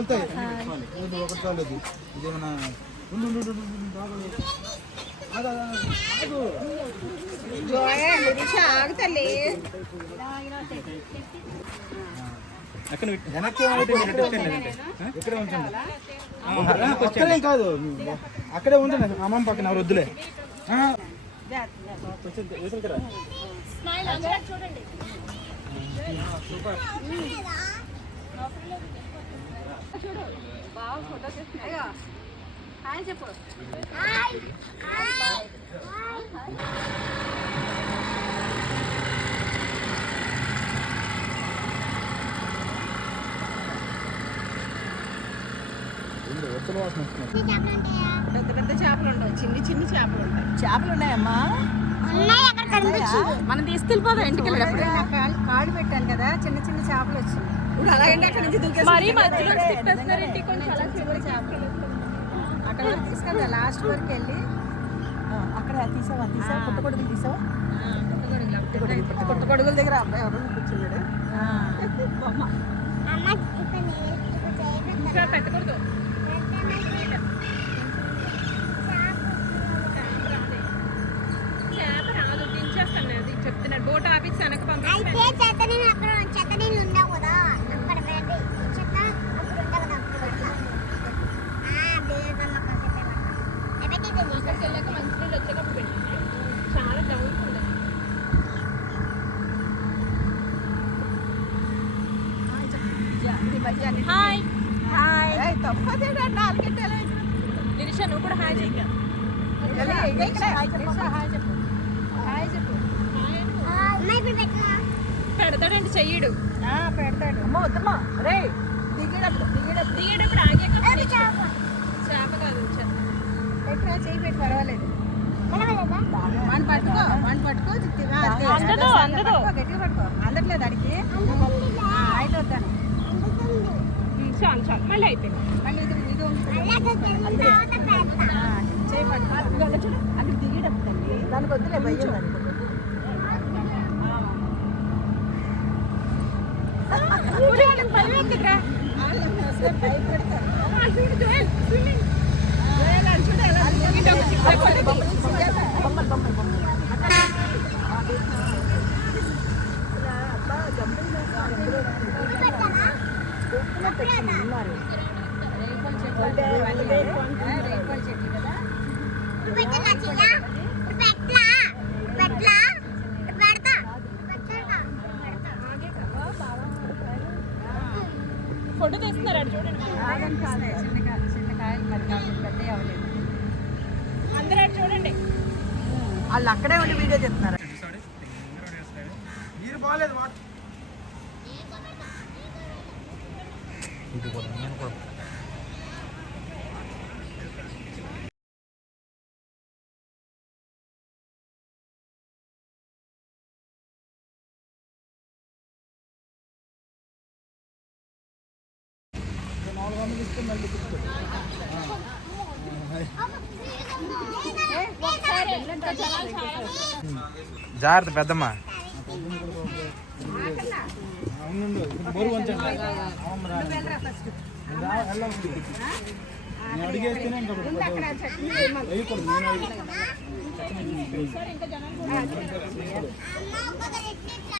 ఒకటి చాలేదు ఇదేమన్నా అక్కడే కాదు అక్కడే ఉంటుంది అమ్మమ్మ పక్కన ఎవరు వద్దులే చెప్పు పెద్ద పెద్ద చేపలు ఉండవు, చిన్ని చిన్ని చేపలు ఉంటాయి. చేపలు ఉన్నాయమ్మా, మనం తీసుకెళ్ళిపోదాం ఇంటికి. కాడు పెట్టాను కదా, చిన్న చిన్న చేపలు వచ్చింది. ఇప్పుడు అలాగంటే అక్కడ నుంచి అక్కడ వరకు తీసుకెళ్తా, లాస్ట్ వరకు వెళ్ళి అక్కడ తీసావా పుట్టగొడుగులు తీసావా? పుట్టగొడుగుల దగ్గర అబ్బాయి ఎవరు కూర్చున్నాడు. పెట్టకూడదు, చేప రాదు, దించేస్తాను నేను చెప్తున్నాను. బోట్ ఆఫీస్ వెనక పంపిస్తాను. చాలా హాయ్ హాయ్ నిరిషా, నువ్వు కూడా హాయ్ చెప్పు. పెడతాడండి, చెయ్యడు. పెడతాడు. అమ్మ వద్దమ్మా, రే దిగేటప్పుడు ఆగే చేప కాదు, పెట్టరా, చెయ్యి పెట్టి పర్వాలేదు. మన పట్టుకో గట్టిగా పట్టుకో. అందట్లేదు అడిగి అయితే వద్దాను. చాలు చాలు, మళ్ళీ అయిపోయింది. మళ్ళీ ఇది చేయి పట్టుకో. అక్కడ దిగేటప్పుడు దానికి వద్దులే, భయం ఫోటో తీస్తున్నారు చూడండి. చిన్నకాయలు మరి పెద్ద అవ్వలేదు. అందరూ చూడండి, వాళ్ళు అక్కడే ఉండి వీడియో చెప్తున్నారు. జాగ్రత్త పెద్దమ్మ. బరువు అడిగేస్తేనే ఇంకా